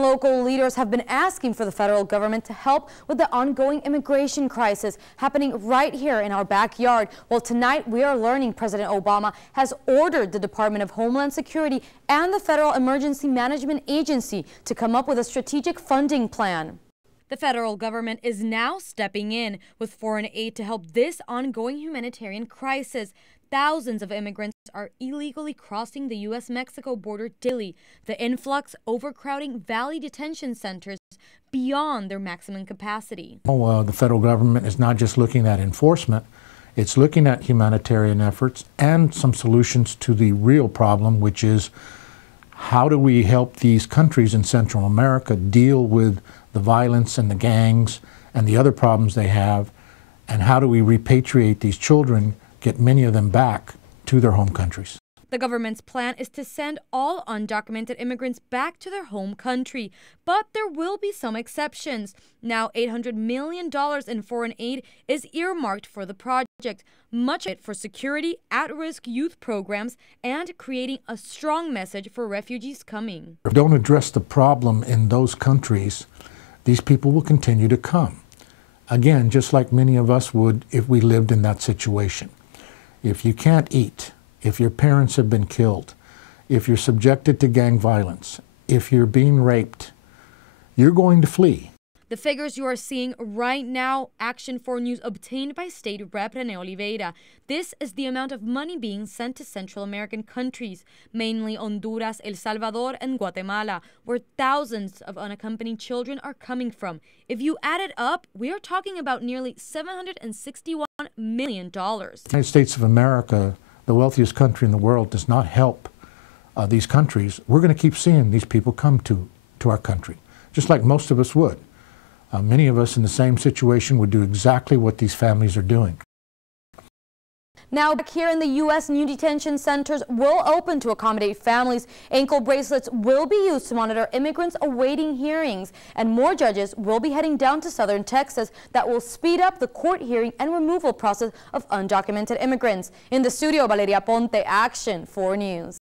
Local leaders have been asking for the federal government to help with the ongoing immigration crisis happening right here in our backyard. Well, tonight we are learning President Obama has ordered the Department of Homeland Security and the Federal Emergency Management Agency to come up with a strategic funding plan. The federal government is now stepping in with foreign aid to help this ongoing humanitarian crisis. Thousands of immigrants are illegally crossing the U.S.-Mexico border daily. The influx overcrowding valley detention centers beyond their maximum capacity. The federal government is not just looking at enforcement, it's looking at humanitarian efforts and some solutions to the real problem, which is how do we help these countries in Central America deal with the violence and the gangs and the other problems they have, and how do we repatriate these children, get many of them back to their home countries. The government's plan is to send all undocumented immigrants back to their home country, but there will be some exceptions. Now, $800 million in foreign aid is earmarked for the project, much of it for security, at-risk youth programs, and creating a strong message for refugees coming. If we don't address the problem in those countries, these people will continue to come. Again, just like many of us would if we lived in that situation. If you can't eat, if your parents have been killed, if you're subjected to gang violence, if you're being raped, you're going to flee. The figures you are seeing right now, Action 4 News obtained by State Rep. René Oliveira. This is the amount of money being sent to Central American countries, mainly Honduras, El Salvador, and Guatemala, where thousands of unaccompanied children are coming from. If you add it up, we are talking about nearly $761 million. The United States of America, the wealthiest country in the world, does not help these countries. We're going to keep seeing these people come to our country, just like most of us would. Many of us in the same situation would do exactly what these families are doing. Now, back here in the U.S., new detention centers will open to accommodate families. Ankle bracelets will be used to monitor immigrants awaiting hearings. And more judges will be heading down to southern Texas that will speed up the court hearing and removal process of undocumented immigrants. In the studio, Valeria Ponte, Action 4 News.